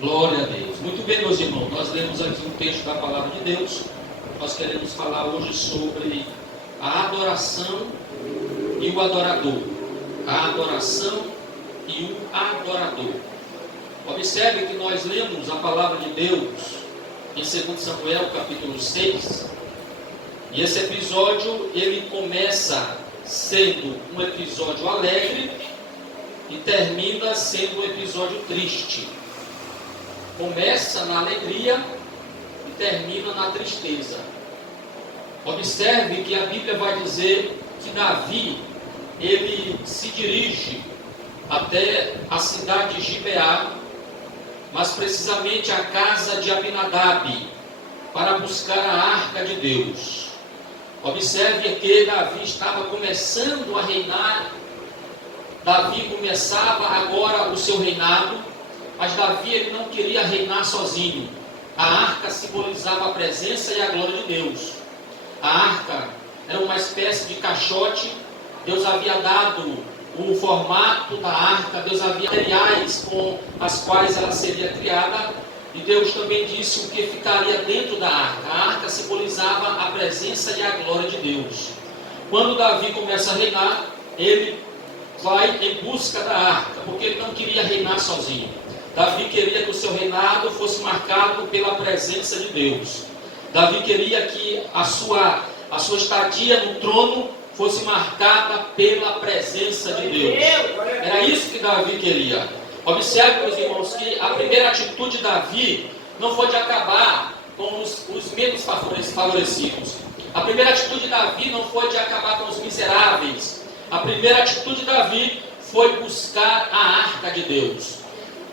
Glória a Deus. Muito bem, meus irmãos, nós lemos aqui um texto da palavra de Deus. Nós queremos falar hoje sobre a adoração e o adorador. A adoração e o adorador. Observe que nós lemos a palavra de Deus em 2 Samuel, capítulo 6. E esse episódio, ele começa sendo um episódio alegre e termina sendo um episódio triste. Começa na alegria e termina na tristeza. Observe que a Bíblia vai dizer que Davi, ele se dirige até a cidade de Gibeá, mas precisamente a casa de Abinadab, para buscar a arca de Deus. Observe que Davi estava começando a reinar. Davi começava agora o seu reinado, mas Davi ele não queria reinar sozinho. A arca simbolizava a presença e a glória de Deus. A arca era uma espécie de caixote. Deus havia dado o formato da arca, Deus havia materiais com as quais ela seria criada, e Deus também disse o que ficaria dentro da arca. A arca simbolizava a presença e a glória de Deus. Quando Davi começa a reinar, ele vai em busca da arca, porque ele não queria reinar sozinho. Davi queria que o seu reinado fosse marcado pela presença de Deus. Davi queria que a sua estadia no trono fosse marcada pela presença de Deus. Era isso que Davi queria. Observe, meus irmãos, que a primeira atitude de Davi não foi de acabar com os menos favorecidos. A primeira atitude de Davi não foi de acabar com os miseráveis. A primeira atitude de Davi foi buscar a arca de Deus.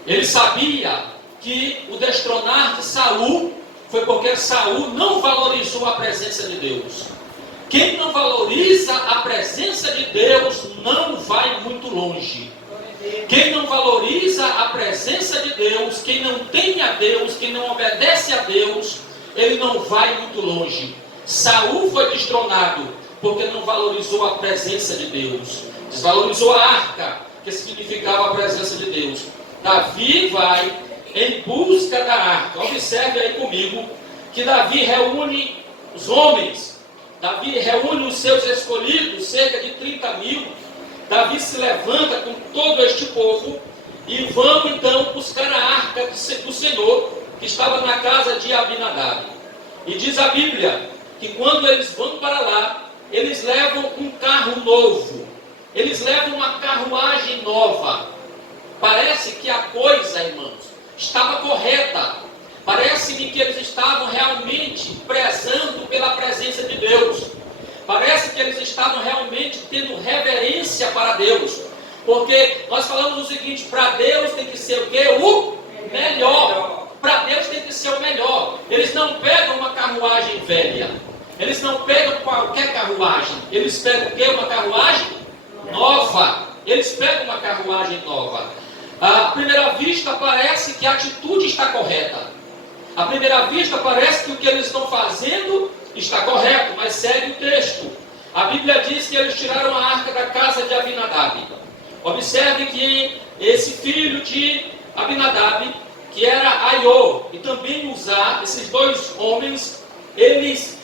Ele sabia que o destronar de Saul foi porque Saul não valorizou a presença de Deus. Quem não valoriza a presença de Deus não vai muito longe. Quem não valoriza a presença de Deus, quem não tem a Deus, quem não obedece a Deus, ele não vai muito longe. Saul foi destronado porque não valorizou a presença de Deus. Desvalorizou a arca, que significava a presença de Deus. Davi vai em busca da arca. Observe aí comigo que Davi reúne os homens. Davi reúne os seus escolhidos, cerca de 30 mil. Davi se levanta com todo este povo e vão então buscar a arca do Senhor, que estava na casa de Abinadab. E diz a Bíblia que quando eles vão para lá, eles levam um carro novo. Eles levam uma carruagem nova. Parece que a coisa, irmãos, estava correta. Parece-me que eles estavam realmente prezando pela presença de Deus. Parece que eles estavam realmente tendo reverência para Deus. Porque nós falamos o seguinte: para Deus tem que ser o quê? O melhor. Para Deus tem que ser o melhor. Eles não pegam uma carruagem velha. Eles não pegam qualquer carruagem. Eles pegam o quê? Uma carruagem nova. Eles pegam uma carruagem nova. À primeira vista parece que a atitude está correta. À primeira vista parece que o que eles estão fazendo está correto, mas segue o texto. A Bíblia diz que eles tiraram a arca da casa de Abinadab. Observe que esse filho de Abinadab, que era Aiô e também Uzá, esses dois homens, eles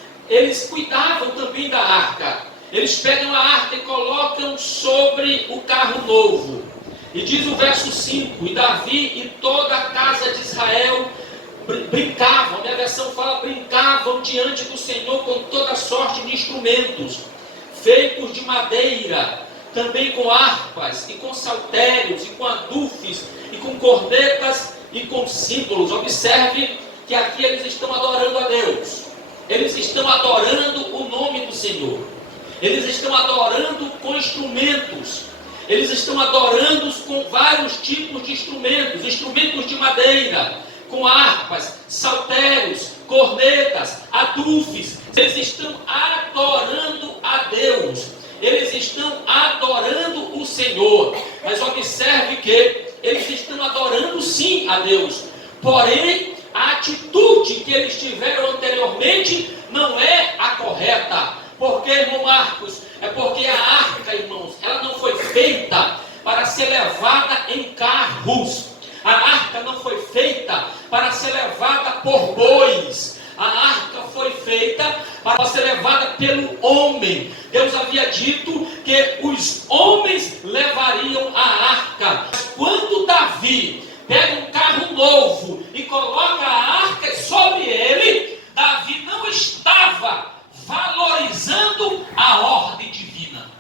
cuidavam também da arca. Eles pegam a arca e colocam sobre o carro novo. E diz o verso 5: e Davi e toda a casa de Israel brincavam, minha versão fala, brincavam diante do Senhor com toda sorte de instrumentos, feitos de madeira, também com harpas, e com saltérios, e com adufes, e com cornetas, e com símbolos. Observe que aqui eles estão adorando a Deus. Eles estão adorando o nome do Senhor. Eles estão adorando com instrumentos. Eles estão adorando com vários tipos de instrumentos. Instrumentos de madeira, com harpas, saltérios, cornetas, adufes. Eles estão adorando a Deus. Eles estão adorando o Senhor. Mas observe que eles estão adorando sim a Deus. Porém, a atitude que eles tiveram anteriormente não é a correta. Por que, irmão Marcos? É porque a arca, irmãos, ela não foi feita para ser levada em carros. A arca arca não foi feita para ser levada por bois. A arca foi feita para ser levada pelo homem. Deus havia dito que os homens levariam a arca. Mas quando Davi pega um carro novo e coloca a arca sobre ele, Davi não estava valorizando a ordem divina.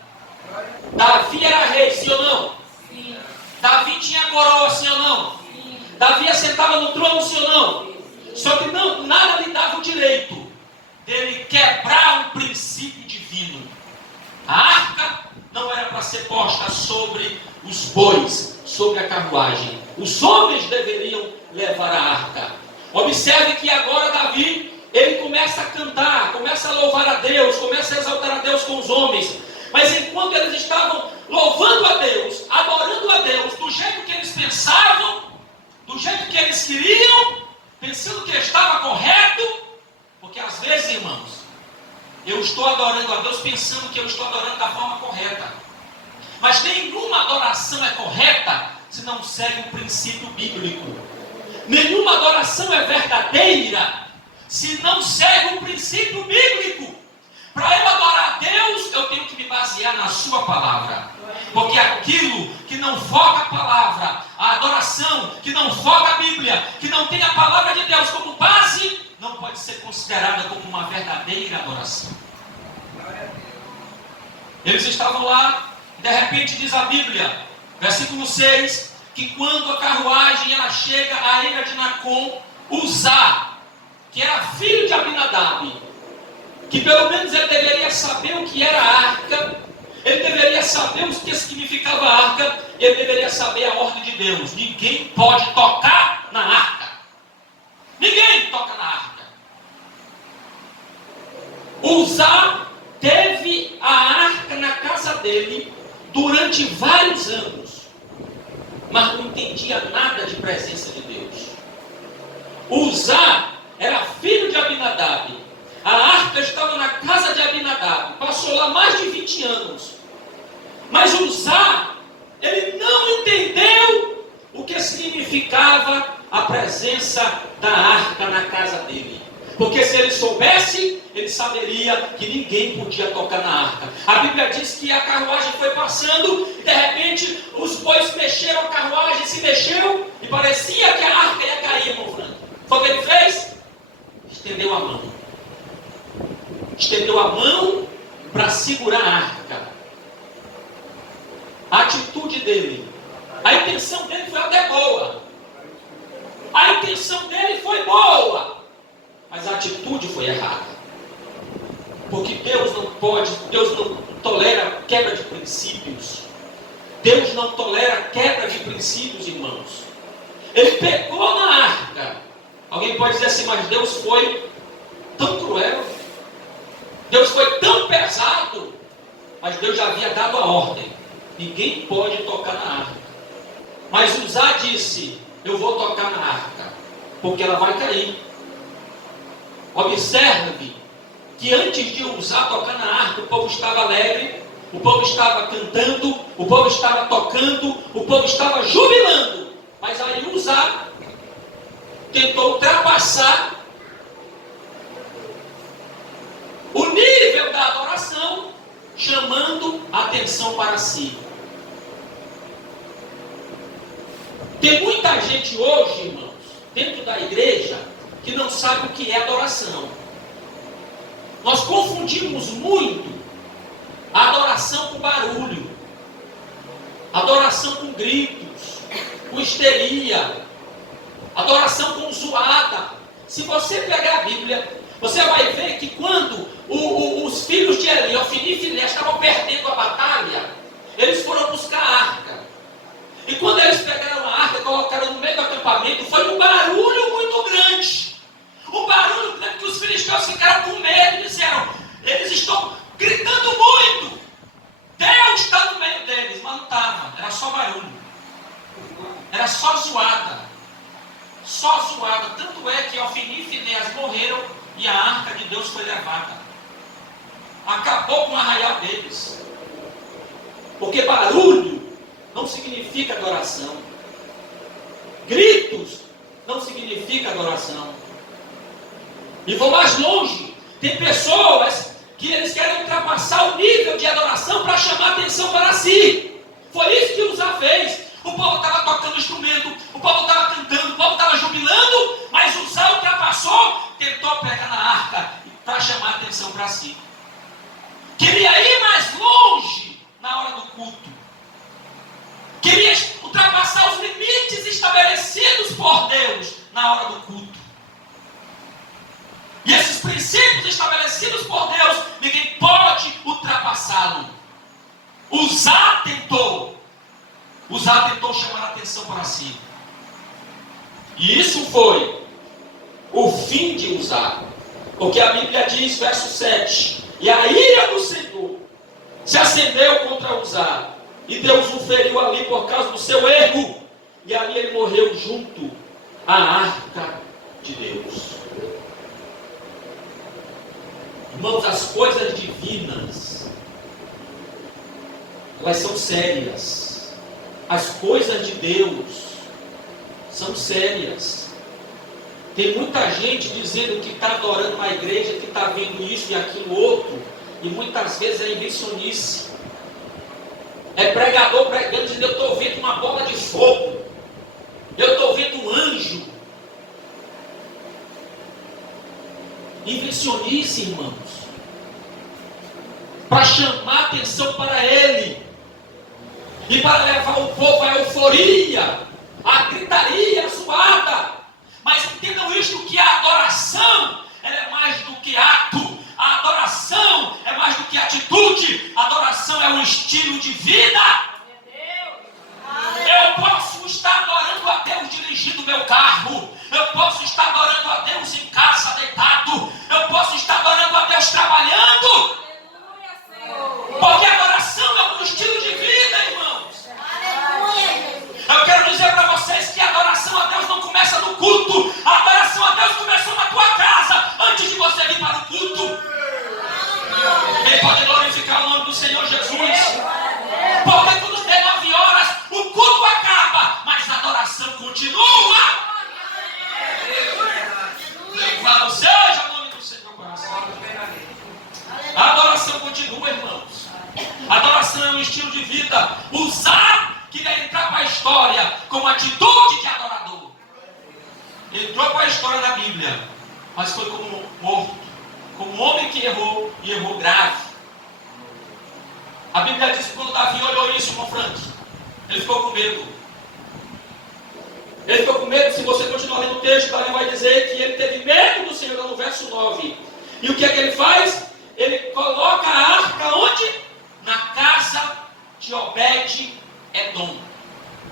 Davi era rei, sim ou não? Sim. Davi tinha coroa, sim ou não? Sim. Davi assentava no trono, sim ou não? Só que nada lhe dava o direito dele quebrar um princípio divino. A arca não era para ser posta sobre os bois, sobre a carruagem. Os homens deveriam levar a arca. Observe que agora Davi, ele começa a cantar, começa a louvar a Deus, começa a exaltar a Deus com os homens. Mas enquanto eles estavam louvando a Deus, adorando a Deus, do jeito que eles pensavam, do jeito que eles queriam, pensando que estava correto, porque às vezes, irmãos, eu estou adorando a Deus pensando que eu estou adorando da forma correta. Mas nenhuma adoração é correta se não segue um princípio bíblico. Nenhuma adoração é verdadeira se não segue um princípio bíblico. Para eu adorar a Deus, eu tenho que me basear na sua palavra. Porque aquilo que não foca a palavra, a adoração que não foca a Bíblia, que não tem a palavra de Deus como base, não pode ser considerada como uma verdadeira adoração. Eles estavam lá, de repente diz a Bíblia, versículo 6, que quando a carruagem ela chega à ilha de Nacon, Uzá, que era filho de Abinadab, que pelo menos ele deveria saber o que era a arca, ele deveria saber o que significava a arca, ele deveria saber a ordem de Deus. Ninguém pode tocar na arca. Ninguém toca na arca. Uzá teve a arca na casa dele durante vários anos, mas não entendia nada de presença de Deus. Uzá era filho de Abinadab. A arca estava na casa de Abinadab. Passou lá mais de 20 anos. Mas Uzá, ele não entendeu o que significava a presença da arca na casa dele. Porque se ele soubesse, ele saberia que ninguém podia tocar na arca. A Bíblia diz que a carruagem foi passando e de repente os bois mexeram a carruagem, se mexeram e parecia que a arca ia cair, irmão Franco. Foi o que ele fez? Estendeu a mão. Estendeu a mão para segurar a arca. A atitude dele, a intenção dele foi até boa. A intenção dele foi boa, mas a atitude foi errada. Porque Deus não tolera quebra de princípios. Deus não tolera quebra de princípios, irmãos. Ele pegou na arca. Alguém pode dizer assim, mas Deus foi tão cruel. Deus foi tão pesado. Mas Deus já havia dado a ordem. Ninguém pode tocar na arca. Mas Uzá disse, eu vou tocar na arca, porque ela vai cair. Observe que antes de Uzá tocar na arca, o povo estava alegre, o povo estava cantando, o povo estava tocando, o povo estava jubilando. Mas aí Uzá tentou ultrapassar o nível da adoração, chamando a atenção para si. Tem muita gente hoje, irmãos, dentro da igreja, que não sabe o que é adoração. Nós confundimos muito a adoração com barulho, adoração com gritos, com histeria, adoração com zoada. Se você pegar a Bíblia, você vai ver que quando os filhos de Eli, Ofni e Finéias, estavam perdendo a batalha, eles foram buscar a arca. E quando eles pegaram a arca e colocaram no meio do acampamento, foi um barulho muito grande. Um barulho grande que os filisteus ficaram com medo e disseram, eles estão gritando muito. Deus está no meio deles, mas não estava, era só barulho. Era só zoada. Só zoada. Tanto é que Ofni e Finéias morreram e a arca de Deus foi levada. Acabou com o arraial deles. Porque barulho não significa adoração. Grito ritos não significa adoração. E vou mais longe. Tem pessoas que eles querem ultrapassar o nível de adoração para chamar atenção para si. Foi isso que Uzá fez. O povo estava tocando instrumento, o povo estava cantando, o povo estava jubilando, mas Uzá ultrapassou, tentou pegar na arca para chamar atenção para si. Queria ir mais longe na hora do culto. Queria ultrapassar os limites estabelecidos por Deus na hora do culto. E esses princípios estabelecidos por Deus, ninguém pode ultrapassá-lo. Uzá tentou chamar a atenção para si. E isso foi o fim de Uzá. Porque a Bíblia diz, verso 7, e a ira do Senhor se acendeu contra Uzá, e Deus o feriu ali por causa do seu erro, e ali ele morreu junto à arca de Deus. Irmãos, as coisas divinas, elas são sérias. As coisas de Deus são sérias. Tem muita gente dizendo que está adorando na igreja, que está vendo isso e aquilo outro, e muitas vezes é invencionice. É pregador pregando, dizendo: eu estou vendo uma bola de fogo, eu estou vendo um anjo. Invencionice, irmãos, para chamar atenção para ele e para levar o povo à euforia, à gritaria, à suada. Mas entendam isto, que a adoração, ela é mais do que ato, a adoração é mais do que atitude, a adoração é um estilo de vida. Eu posso estar adorando a Deus dirigindo meu carro, eu posso estar adorando a Deus em casa deitado, eu posso estar adorando a Deus trabalhando, porque a adoração é um estilo de vida, irmãos. Eu quero dizer para vocês que a adoração a Deus não começa no culto, a adoração a Deus começou na tua casa, antes de você vir para o culto. Quem pode glorificar o nome do Senhor Jesus? Porque quando tem 9 horas, o culto acaba, mas a adoração continua. Louvado seja o nome do Senhor, coração. A adoração continua, irmãos. A adoração é um estilo de vida. Uzá queria entrar para a história com atitude de adorador. Entrou para a história da Bíblia, mas foi como morto, como um homem que errou, e errou grave. A Bíblia diz que quando Davi olhou isso, irmão Frank, ele ficou com medo. Ele ficou com medo. Se você continuar lendo o texto, Davi vai dizer que ele teve medo do Senhor, no verso 9. E o que é que ele faz? Ele coloca a arca onde? Na casa de Obed-Edom.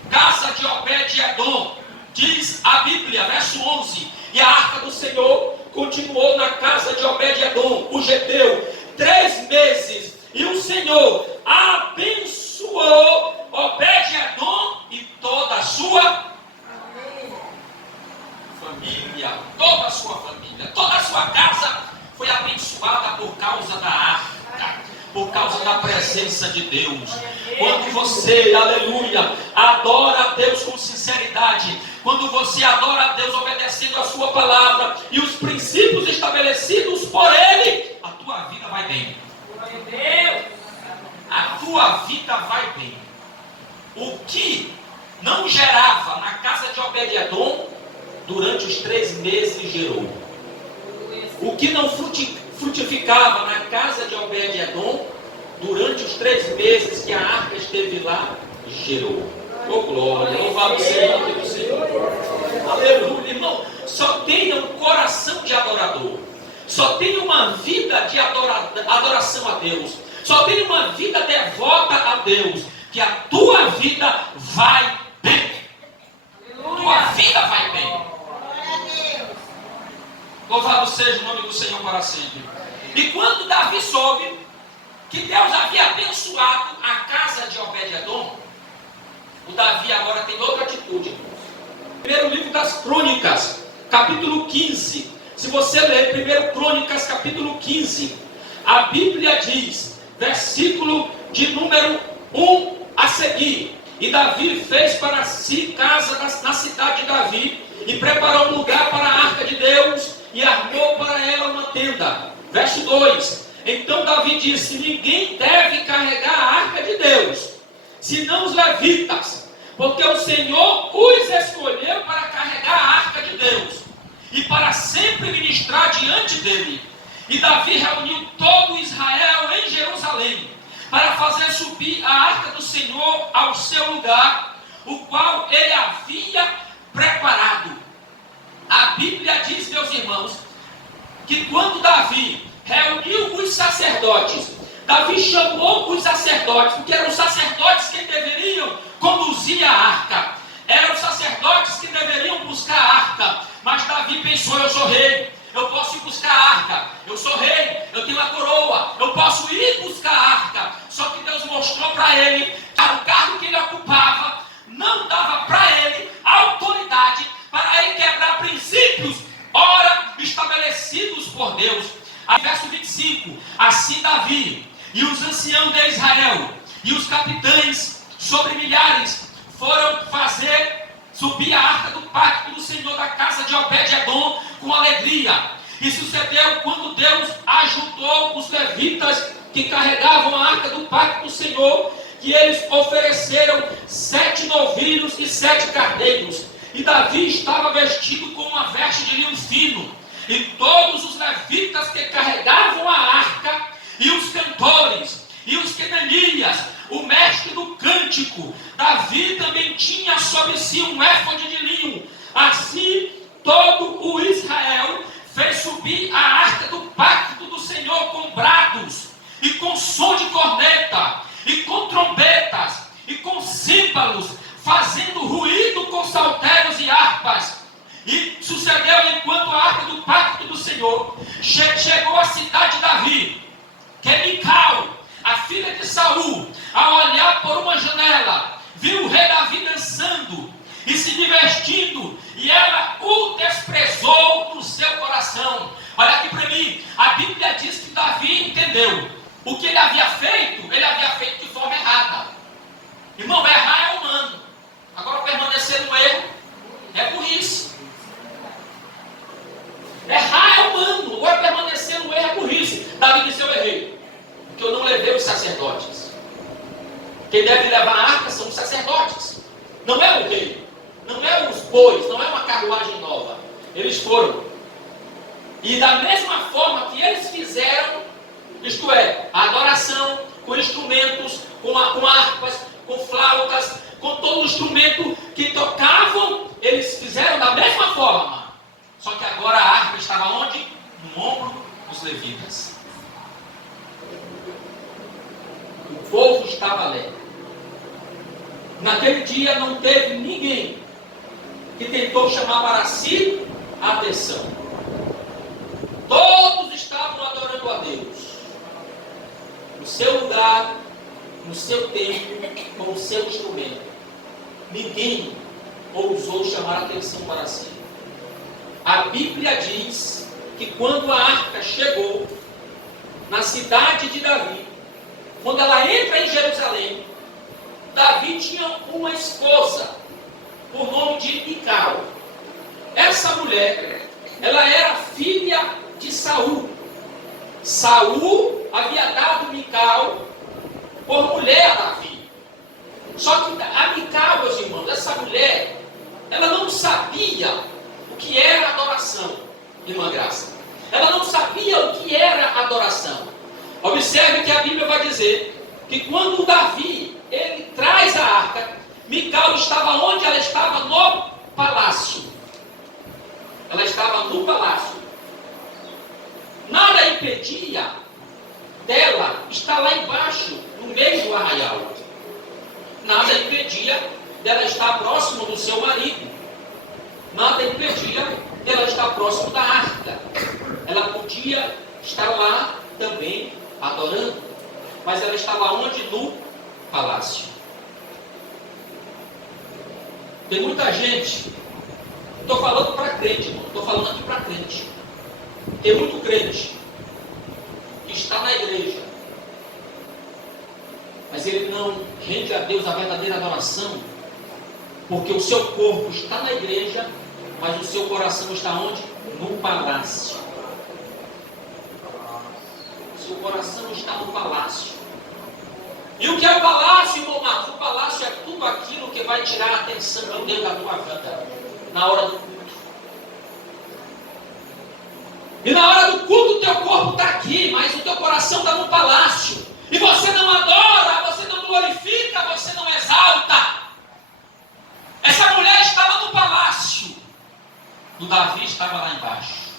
Casa de Obed-Edom, diz a Bíblia, verso 11. E a arca do Senhor continuou na casa de Obed-Edom, o geteu, 3 meses. E o Senhor abençoou Obed-Edom e toda a sua família. Toda a sua família, toda a sua casa foi abençoada por causa da arca, por causa da presença de Deus. Quando você, aleluia, adora a Deus com sinceridade, quando você adora a Deus obedecendo a sua palavra e os princípios estabelecidos por Ele, a tua vida vai bem. A tua vida vai bem. O que não gerava na casa de Obed-Edom, durante os 3 meses gerou. O que não frutificava na casa de Obed-Edom, durante os 3 meses que a arca esteve lá, gerou. Oh glória, louvado seja o nome do Senhor. Aleluia, irmão. Só tenha um coração de adorador. Só tenha uma vida de adoração a Deus. Só tenha uma vida devota a Deus, que a tua vida vai bem. Tua vida vai bem. Louvado seja o nome do Senhor para sempre. E quando Davi soube que Deus havia abençoado a casa de Obed-Edom, o Davi agora tem outra atitude. Primeiro livro das Crônicas, capítulo 15. Se você ler primeiro Crônicas, capítulo 15, a Bíblia diz, versículo de número 1 a seguir: E Davi fez para si casa na cidade de Davi, e preparou um lugar para a arca de Deus, e armou para ela uma tenda. Verso 2: Então Davi disse: ninguém deve carregar a arca de Deus, senão os levitas, porque o Senhor os escolheu para carregar a arca de Deus, e para sempre ministrar diante dele. E Davi reuniu todo Israel em Jerusalém, para fazer subir a arca do Senhor ao seu lugar, o qual ele havia preparado. A Bíblia diz, meus irmãos, que quando Davi reuniu os sacerdotes, Davi chamou os sacerdotes, porque eram os sacerdotes que deveriam conduzir a arca, eram os sacerdotes que deveriam buscar a arca. Mas Davi pensou: eu sou rei, eu posso ir buscar a arca, eu sou rei, eu tenho a coroa, eu posso ir buscar a arca. Só que Deus mostrou para ele que o cargo que ele ocupava não dava para ele autoridade para ele quebrar princípios ora estabelecidos por Deus. Aí, verso 25: assim Davi e os anciãos de Israel e os capitães sobre milhares foram fazer subir a arca do pacto do Senhor da casa de Obed-edom com alegria. E sucedeu, quando Deus ajudou os levitas que carregavam a arca do pacto do Senhor, que eles ofereceram 7 novilhos e 7 cardeiros. E Davi estava vestido com uma veste de linho fino. E todos os levitas que carregavam a arca, e os cantores, e os quenanias, o mestre do cântico, Davi também tinha sobre si um éfode de linho. Assim todo o Israel fez subir a arca do pacto do Senhor com brados, e com som de corneta, e com trombetas, e com símbolos, fazendo ruído com saltérios e harpas. E sucedeu, enquanto a arca do pacto do Senhor chegou à cidade de Davi, que Mical, a filha de Saul, ao olhar por uma janela, viu o rei Davi dançando e se divertindo, e ela o desprezou no seu coração. Olha aqui para mim, a Bíblia diz que Davi entendeu o que ele havia feito de forma errada. Irmão, errar é humano, agora permanecer no erro é burrice. Errar é humano, agora permanecer no erro é burrice. Davi disse: eu errei, porque eu não levei os sacerdotes. Quem deve levar a arca são os sacerdotes, não é o rei, não é os bois, não é uma carruagem nova. Eles foram, e da mesma forma que eles fizeram, isto é, a adoração com instrumentos, com harpas, com flautas, com todo o instrumento que tocavam, eles fizeram da mesma forma. Só que agora a arca estava onde? No ombro dos levitas. O povo estava alegre. Naquele dia não teve ninguém que tentou chamar para si a atenção. Todos estavam adorando a Deus, no seu lugar, no seu tempo, com o seu instrumento. Ninguém ousou chamar a atenção para si. A Bíblia diz que quando a arca chegou na cidade de Davi, quando ela entra em Jerusalém, Davi tinha uma esposa por nome de Mical. Essa mulher, ela era filha de Saul. Saul havia dado Mical por mulher a Davi. Só que a Mical, meus irmãos, essa mulher, ela não sabia o que era adoração, irmã Graça. Ela não sabia o que era adoração. Observe que a Bíblia vai dizer que quando Davi, ele traz a arca, Mical estava onde? Ela estava no palácio. Ela estava no palácio. Nada impedia dela estar lá embaixo, no meio do arraial. Nada impedia dela estar próximo do seu marido. Nada impedia dela estar próximo da arca. Ela podia estar lá também adorando. Mas ela estava onde? No palácio. Tem muita gente, estou falando para crente, irmão, estou falando aqui para crente. Tem muito crente que está na igreja, mas mas ele não rende a Deus a verdadeira adoração, porque o seu corpo está na igreja, mas o seu coração está onde? No palácio. O seu coração está no palácio. E o que é o palácio, irmão Marcos? O palácio é tudo aquilo que vai tirar a atenção de Deus da tua vida, na hora do culto. E na hora do culto o teu corpo está aqui, mas o teu coração está no palácio. E você não adora, você não glorifica, você não exalta. Essa mulher estava no palácio. O Davi estava lá embaixo,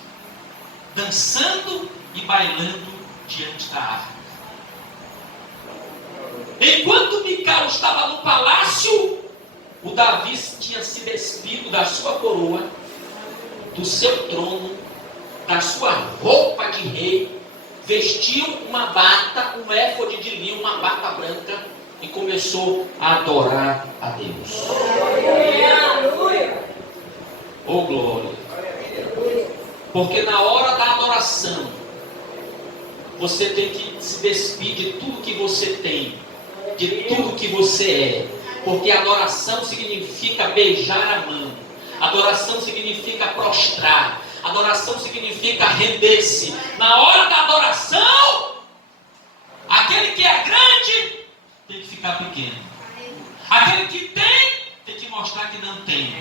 dançando e bailando diante da arca. Enquanto Mical estava no palácio, o Davi tinha se despido da sua coroa, do seu trono, da sua roupa de rei, vestiu uma bata, um éfode de linho, uma bata branca, e começou a adorar a Deus. Oh glória! Porque na hora da adoração, você tem que se despir de tudo que você tem, de tudo que você é, porque adoração significa beijar a mão, adoração significa prostrar, adoração significa render-se. Na hora da adoração, aquele que é grande tem que ficar pequeno, aquele que tem que mostrar que não tem,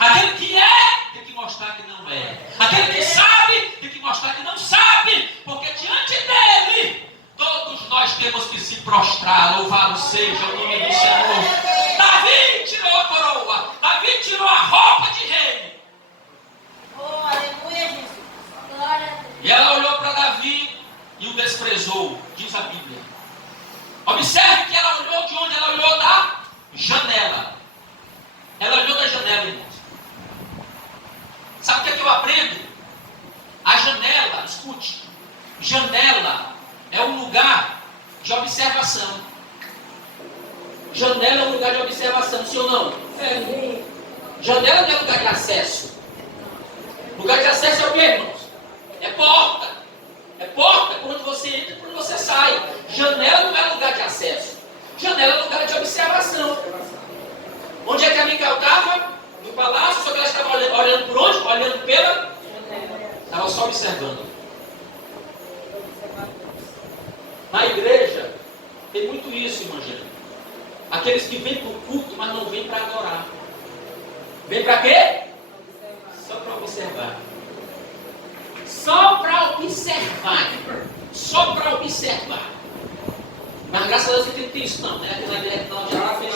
aquele que é tem que mostrar que não é, aquele que sabe tem que mostrar que não sabe, porque diante dele todos nós temos que se prostrar. Louvado seja o nome do Senhor. Davi tirou a coroa, Davi tirou a roupa de rei. Oh, aleluia, Jesus. E ela olhou para Davi e o desprezou, diz a Bíblia. Observe que ela olhou de onde? Ela olhou da janela. Ela olhou da janela, irmãos. Sabe o que é que eu aprendo? A janela, escute, janela é um lugar de observação. Janela é um lugar de observação, sim ou não? É. Janela não é lugar de acesso. Lugar de acesso é o quê, irmãos? É porta. É porta por onde você entra e por onde você sai. Janela não é lugar de acesso. Janela é lugar de observação. Onde é que a Mical estava? No palácio, só que ela estava olhando por onde? Olhando pela... Estava só observando. Na igreja, tem muito isso, irmã Gênesis. Aqueles que vêm para o culto, mas não vêm para adorar. Vêm para quê? Só para observar. Só para observar. Só para observar. Mas graças a Deus que não tem isso não, né? Aqui na igreja não, já fez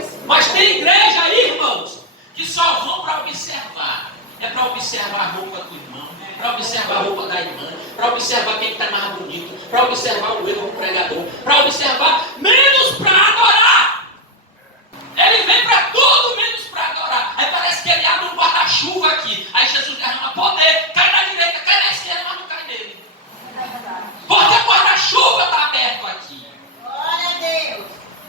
isso. Mas tem igreja aí, irmãos, que só vão para observar. É para observar a roupa do irmão, para observar a roupa da irmã, para observar quem está mais bonito, para observar o erro do pregador, para observar, menos para adorar. Ele vem para tudo menos para adorar. Aí parece que ele abre um guarda-chuva aqui. Aí Jesus derrama poder, cai na direita, cai na esquerda, mas não cai nele. Porque o guarda-chuva está aberto aqui. Glória a Deus.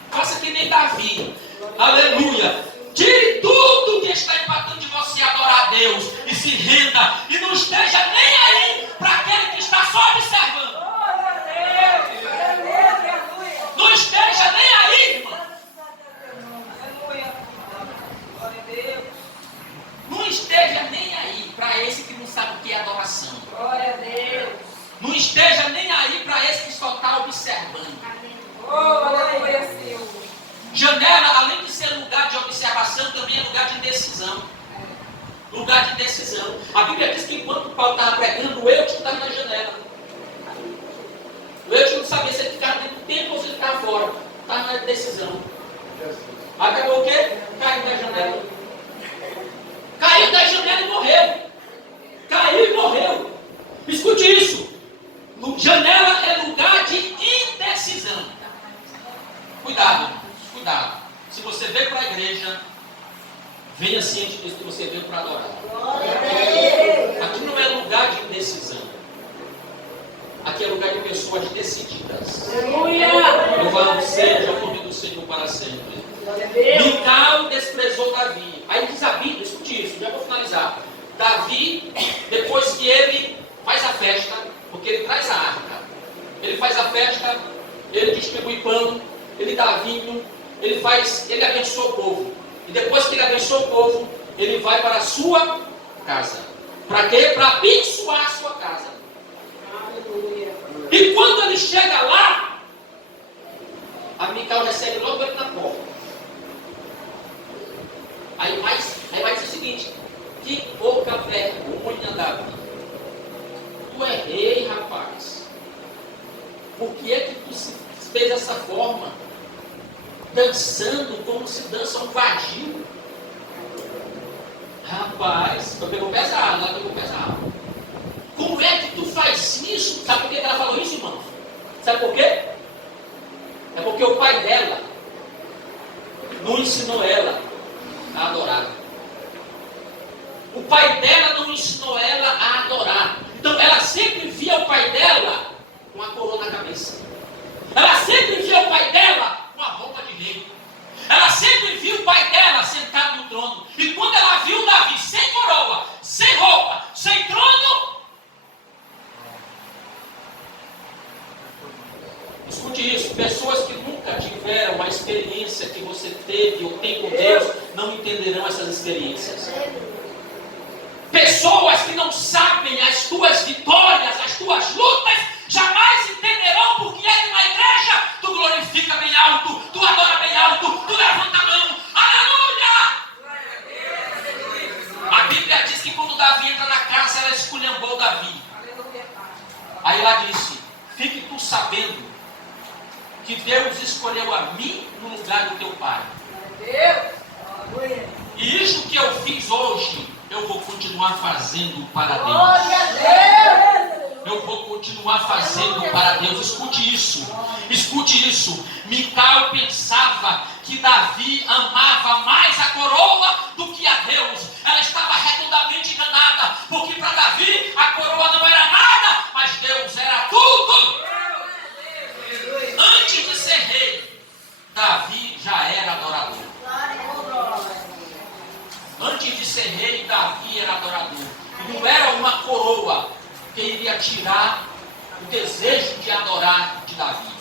Faça que nem Davi. Aleluia. Tire tudo que está empatando de você adorar a Deus e se renda. E não esteja nem aí para aquele que está só observando. Não esteja nem aí, irmão. Não esteja nem aí para esse que não sabe o que é adoração. Glória a Deus. Não esteja nem aí para esse que só está observando. Aleluia, Senhor. Janela, além de ser lugar de observação, também é lugar de decisão. Lugar de decisão. A Bíblia diz que enquanto Paulo estava pregando, o Eutico estava na janela. O Eutico não sabia se ele ficava dentro do templo ou se ele ficava fora. Estava na decisão. Acabou o quê? Caiu da janela. Caiu da janela e morreu. Caiu e morreu. Escute isso. Janela é lugar de indecisão. Cuidado, cuidado. Se você veio para a igreja, venha ciente disso que você veio para adorar. Aqui não é lugar de indecisão. Aqui é lugar de pessoas decididas. Louvado seja o nome do Senhor para sempre. Mical desprezou Davi. Aí diz a Bíblia, escute isso, já vou finalizar. Davi, depois que ele faz a festa, porque ele traz a arca, ele faz a festa, ele distribui pão, ele dá vinho, ele abençoa o povo. E depois que ele abençoa o povo, ele vai para a sua casa. Para quê? Para abençoar a sua casa. Aleluia. E quando ele chega lá, a Mical recebe logo ele na porta. Aí vai dizer o seguinte: que pouca vergonha, Davi. Tu é rei, rapaz. Por que é que tu se fez dessa forma? Dançando como se dança um vadio. Rapaz, pegou pesado, ela pegou pesado. Como é que tu faz isso? Sabe por que ela falou isso, irmão? Sabe por quê? É porque o pai dela não ensinou ela a adorar. O pai dela não ensinou ela a adorar. Então ela sempre via o pai dela com a coroa na cabeça. Ela sempre via o pai dela com a roupa de rei. Ela sempre viu o pai dela sentado no trono. E quando ela viu Davi sem coroa, sem roupa, sem trono, escute isso: pessoas que nunca tiveram a experiência que você teve ou tem com Deus, não entenderão essas experiências. Pessoas que não sabem as tuas vitórias, as tuas lutas, jamais entenderão porque é que na igreja tu glorifica bem alto, tu adora bem alto, tu levanta a mão. Aleluia! A Bíblia diz que quando Davi entra na casa, ela esculhambou Davi. Aí ela disse: fique tu sabendo que Deus escolheu a mim no lugar do teu pai. E isso que eu fiz hoje, eu vou continuar fazendo para Deus. Eu vou continuar fazendo para Deus. Escute isso. Escute isso. Mical pensava que Davi amava mais a coroa do que a Deus. Ela estava redondamente enganada, porque para Davi a coroa não era nada, mas Deus era tudo. Antes de ser rei, Davi já era adorador. Antes de ser rei, Davi era adorador. E não era uma coroa que iria tirar o desejo de adorar de Davi.